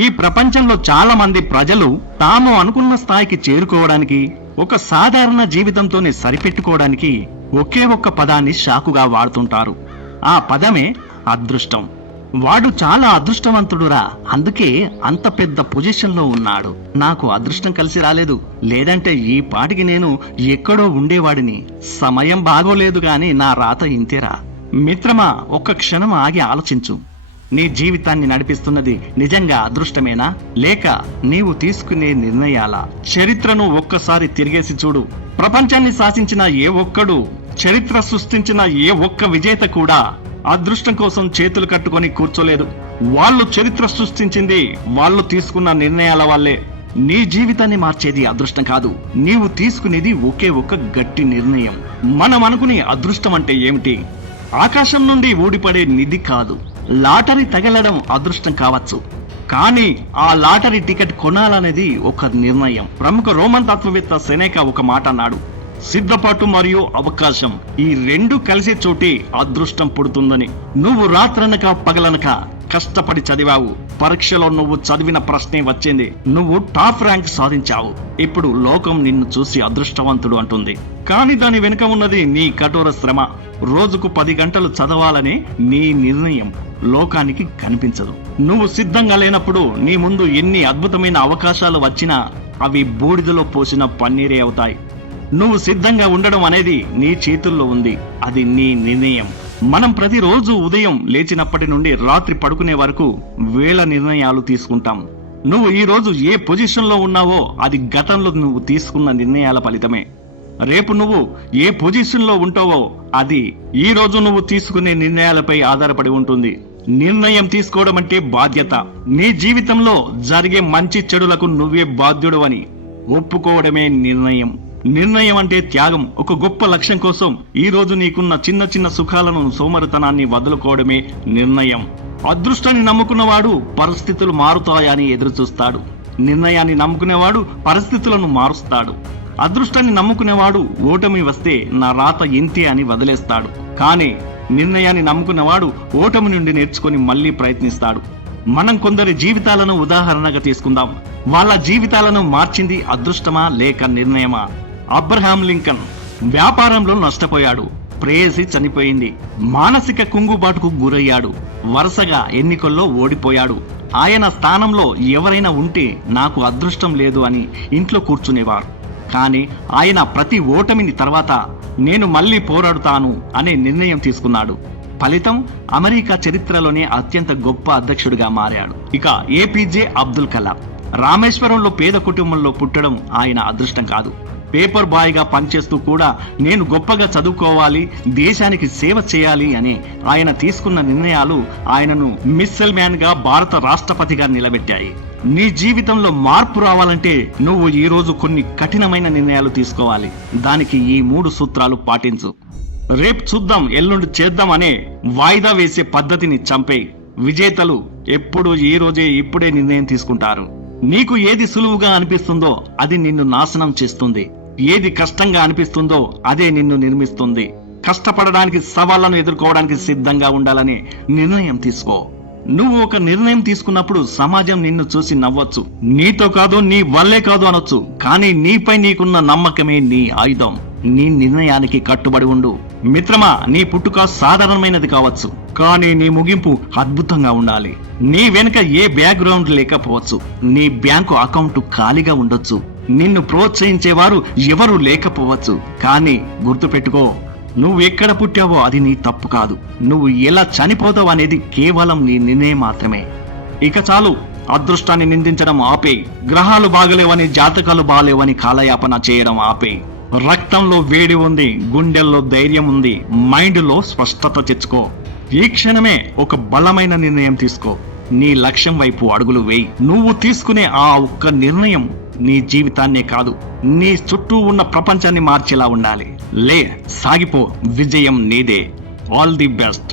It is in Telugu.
ఈ ప్రపంచంలో చాలా మంది ప్రజలు తాము అనుకున్న స్థాయికి చేరుకోవడానికి, ఒక సాధారణ జీవితంతోనే సరిపెట్టుకోవడానికి ఒకే ఒక్క పదాన్ని షాకుగా వాడుతుంటారు. ఆ పదమే అదృష్టం. వాడు చాలా అదృష్టవంతుడురా, అందుకే అంత పెద్ద పొజిషన్లో ఉన్నాడు. నాకు అదృష్టం కలిసి రాలేదు, లేదంటే ఈ పాటికి నేను ఎక్కడో ఉండేవాడిని. సమయం బాగోలేదు గాని నా రాత ఇంతేరా. మిత్రమా, ఒక్క క్షణం ఆగి ఆలోచించు. నీ జీవితాన్ని నడిపిస్తున్నది నిజంగా అదృష్టమేనా, లేక నీవు తీసుకునే నిర్ణయాలా? చరిత్రను ఒక్కసారి తిరిగేసి చూడు. ప్రపంచాన్ని శాసించిన ఏ ఒక్కడు, చరిత్ర సృష్టించిన ఏ ఒక్క విజేత కూడా అదృష్టం కోసం చేతులు కట్టుకొని కూర్చోలేదు. వాళ్ళు చరిత్ర సృష్టించింది వాళ్ళు తీసుకున్న నిర్ణయాల వల్లే. నీ జీవితాన్ని మార్చేది అదృష్టం కాదు, నీవు తీసుకునేది ఒకే ఒక్క గట్టి నిర్ణయం. మనం అనుకునే అదృష్టం అంటే ఏమిటి? ఆకాశం నుండి ఊడిపడే నిధి కాదు. లాటరీ తగలడం అదృష్టం కావచ్చు, కానీ ఆ లాటరీ టికెట్ కొనాలనేది ఒక నిర్ణయం. ప్రముఖ రోమన్ తత్వవేత్త సెనేకా ఒక మాట అన్నాడు: సిద్ధపాటు మరియు అవకాశం ఈ రెండు కలిసే చోటే అదృష్టం పుడుతుందని. నువ్వు రాత్రనక పగలనక కష్టపడి చదివావు, పరీక్షలో నువ్వు చదివిన ప్రశ్నే వచ్చింది, నువ్వు టాప్ ర్యాంక్ సాధించావు. ఇప్పుడు లోకం నిన్ను చూసి అదృష్టవంతుడు అంటుంది, కానీ దాని వెనుక ఉన్నది నీ కఠోర శ్రమ. రోజుకు 10 గంటలు చదవాలనే నీ నిర్ణయం లోకానికి కనిపించదు. నువ్వు సిద్ధంగా లేనప్పుడు నీ ముందు ఎన్ని అద్భుతమైన అవకాశాలు వచ్చినా అవి బూడిదలో పోసిన పన్నీరే అవుతాయి. నువ్వు సిద్ధంగా ఉండడం అనేది నీ చేతుల్లో ఉంది, అది నీ నిర్ణయం. మనం ప్రతిరోజు ఉదయం లేచినప్పటి నుండి రాత్రి పడుకునే వరకు వేల నిర్ణయాలు తీసుకుంటాం. నువ్వు ఈ రోజు ఏ పొజిషన్ లో ఉన్నావో అది గతంలో నువ్వు తీసుకున్న నిర్ణయాల ఫలితమే. రేపు నువ్వు ఏ పొజిషన్ లో ఉంటావో అది ఈ రోజు నువ్వు తీసుకునే నిర్ణయాలపై ఆధారపడి ఉంటుంది. నిర్ణయం తీసుకోవడం అంటే బాధ్యత. నీ జీవితంలో జరిగే మంచి చెడులకు నువ్వే బాధ్యుడు అని ఒప్పుకోవడమే నిర్ణయం. నిర్ణయం అంటే త్యాగం. ఒక గొప్ప లక్ష్యం కోసం ఈ రోజు నీకున్న చిన్న చిన్న సుఖాలను, సోమరితనాన్ని వదులుకోవడమే నిర్ణయం. అదృష్టాన్ని నమ్ముకున్నవాడు పరిస్థితులు మారుతాయని ఎదురు చూస్తాడు. నిర్ణయాన్ని నమ్ముకునేవాడు పరిస్థితులను మారుస్తాడు. అదృష్టాన్ని నమ్ముకునేవాడు ఓటమి వస్తే నా రాత ఇంతే అని వదిలేస్తాడు. కానీ నిర్ణయాన్ని నమ్ముకున్నవాడు ఓటమి నుండి నేర్చుకుని మళ్లీ ప్రయత్నిస్తాడు. మనం కొందరి జీవితాలను ఉదాహరణగా తీసుకుందాం. వాళ్ళ జీవితాలను మార్చింది అదృష్టమా లేక నిర్ణయమా? అబ్రహాం లింకన్ వ్యాపారంలో నష్టపోయాడు, ప్రేయసి చనిపోయింది, మానసిక కుంగుబాటుకు గురయ్యాడు, వరుసగా ఎన్నికల్లో ఓడిపోయాడు. ఆయన స్థానంలో ఎవరైనా ఉంటే నాకు అదృష్టం లేదు అని ఇంట్లో కూర్చునేవారు. కానీ ఆయన ప్రతి ఓటమిని తర్వాత నేను మళ్లీ పోరాడుతాను అనే నిర్ణయం తీసుకున్నాడు. ఫలితం అమెరికా చరిత్రలోనే అత్యంత గొప్ప అధ్యక్షుడిగా మారాడు. ఇక ఏపీజే అబ్దుల్ కలాం రామేశ్వరంలో పేద కుటుంబంలో పుట్టడం ఆయన అదృష్టం కాదు. పేపర్ బాయ్ గా పనిచేస్తూ కూడా నేను గొప్పగా చదువుకోవాలి, దేశానికి సేవ చేయాలి అని ఆయన తీసుకున్న నిర్ణయాలు ఆయనను మిస్సెల్ మ్యాన్ గా భారత రాష్ట్రపతిగా నిలబెట్టాయి. నీ జీవితంలో మార్పు రావాలంటే నువ్వు ఈ రోజు కొన్ని కఠినమైన నిర్ణయాలు తీసుకోవాలి. దానికి ఈ 3 సూత్రాలు పాటించు. రేపు చూద్దాం, ఎల్లుండి చేద్దాం అనే వాయిదా వేసే పద్ధతిని చంపే. విజేతలు ఎప్పుడు ఈ రోజే ఇప్పుడే నిర్ణయం తీసుకుంటారు. నీకు ఏది సులువుగా అనిపిస్తుందో అది నిన్ను నాశనం చేస్తుంది. ఏది కష్టంగా అనిపిస్తుందో అదే నిన్ను నిర్మిస్తుంది. కష్టపడడానికి, సవాళ్లను ఎదుర్కోవడానికి సిద్ధంగా ఉండాలని నిర్ణయం తీసుకో. నువ్వు ఒక నిర్ణయం తీసుకున్నప్పుడు సమాజం నిన్ను చూసి నవ్వచ్చు, నీతో కాదు, నీ వల్లే కాదు అనొచ్చు. కానీ నీపై నీకున్న నమ్మకమే నీ ఆయుధం. నీ నిర్ణయానికి కట్టుబడి ఉండు. మిత్రమా, నీ పుట్టుక సాధారణమైనది కావచ్చు, కానీ నీ ముగింపు అద్భుతంగా ఉండాలి. నీ వెనుక ఏ బ్యాక్గ్రౌండ్ లేకపోవచ్చు, నీ బ్యాంకు అకౌంట్ ఖాళీగా ఉండొచ్చు, నిన్ను ప్రోత్సహించేవారు ఎవరు లేకపోవచ్చు. కానీ గుర్తుపెట్టుకో, నువ్వు ఎక్కడ పుట్టావో అది నీ తప్పు కాదు. నువ్వు ఎలా చనిపోతావు అనేది కేవలం నీ నిర్ణయం మాత్రమే. ఇక చాలు, అదృష్టాన్ని నిందించడం ఆపేయ్. గ్రహాలు బాగలేవని, జాతకాలు బాగలేవని కాలయాపన చేయడం ఆపేయ్. రక్తంలో వేడి ఉంది, గుండెల్లో ధైర్యం ఉంది, మైండ్ లో స్పష్టత తెచ్చుకో. ఈ క్షణమే ఒక బలమైన నిర్ణయం తీసుకో. నీ లక్ష్యం వైపు అడుగులు వేయి. నువ్వు తీసుకునే ఆ ఒక్క నిర్ణయం నీ జీవితాన్నే కాదు, నీ చుట్టూ ఉన్న ప్రపంచాన్ని మార్చేలా ఉండాలి. సాగిపో, విజయం నీదే. All the best.